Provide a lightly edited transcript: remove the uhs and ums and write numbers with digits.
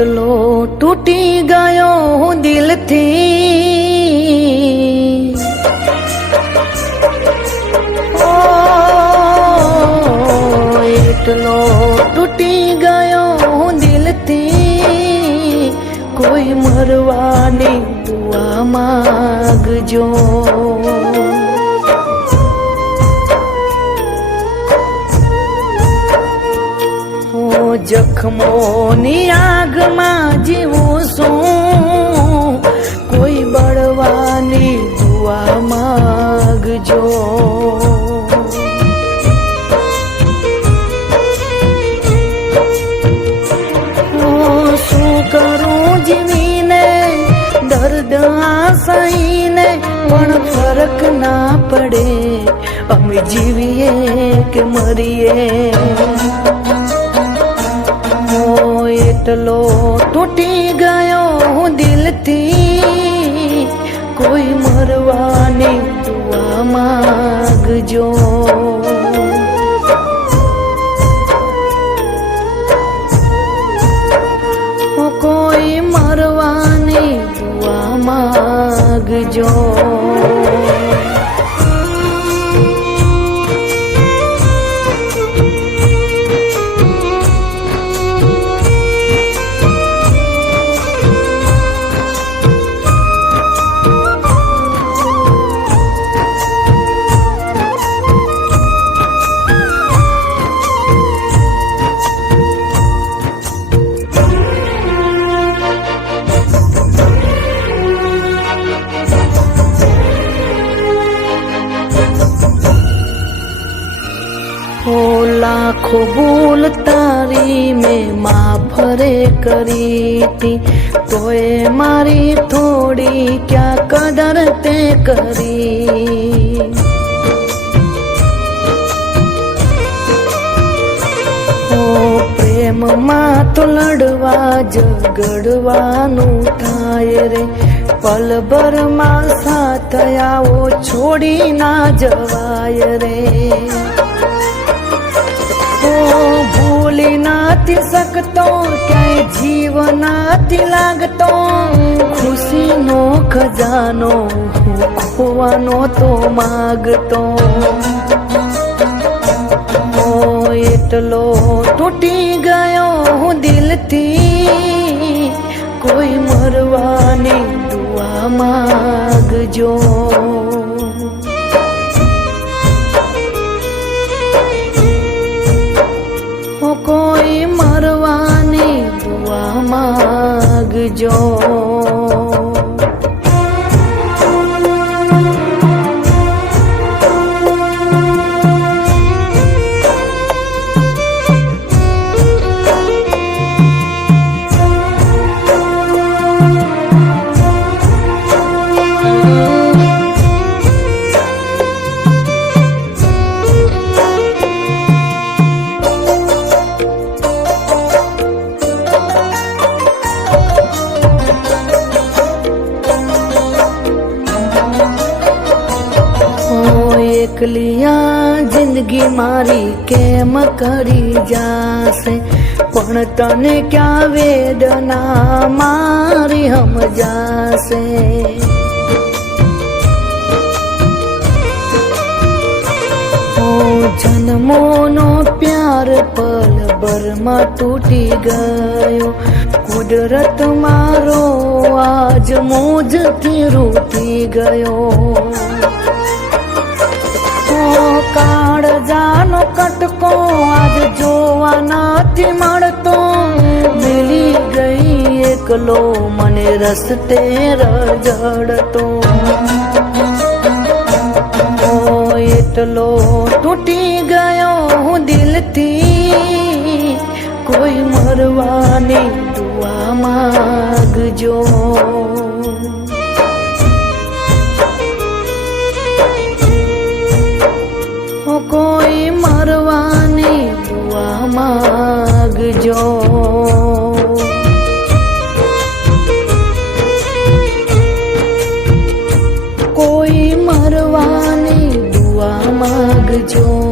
એટલો તૂટી ગયો હું દિલથી, ઓ એટલો તૂટી ગયો હું દિલથી, કોઈ મરવાની દુઆ માગજો. જખમોની આગમાં જીવું છું, કોઈ બળવાની દુઆ માગજો. શું કરું જીવીને દર્દ આસઈને, પણ ફરક ના પડે અમે જીવીએ કે મરીએ. એટલો તૂટી ગયો હું દિલથી, કોઈ મરવાની દુઆ માગજો. કોઈ મરવાની દુઆ માગજો. लाखों भूल तारी में माफ रे करी थी, तोए मारी थोड़ी क्या कदर ते करी. ओ प्रेम માં તો લડવા ઝઘડવાનું થાય રે, પલભર માં સાથ આવો છોડી ના જવાય રે. ભૂલી નથી શકતો ક્યાંય જીવ નથી લાગતો, ખુશીનો ખજાનો હું ખોવાનો તો માગતો. એટલો તૂટી ગયો હું દિલથી, કોઈ મરવાની દુઆ માગજો. કોઈ મરવાની દુઆ માગજો. એકલિયા જિંદગી મારી કેમ કરી જાશે, પણ તને ક્યાં વેદના મારી સમજાશે. જન્મોનો પ્યાર પલ ભરમાં તૂટી ગયો, કુદરત મારો આજ મોજથી રૂઠી ગયો. કાળજાનો કટકો આજ જોવા નથી મળતો, મિલી ગઈ એકલો મને રસ્તે રજડતો. એટલો તૂટી ગયો હું દિલથી, કોઈ મરવાની દુઆ માગજો. કોઈ મરવાની દુઆ માગજો. કોઈ મરવાની દુઆ માગજો.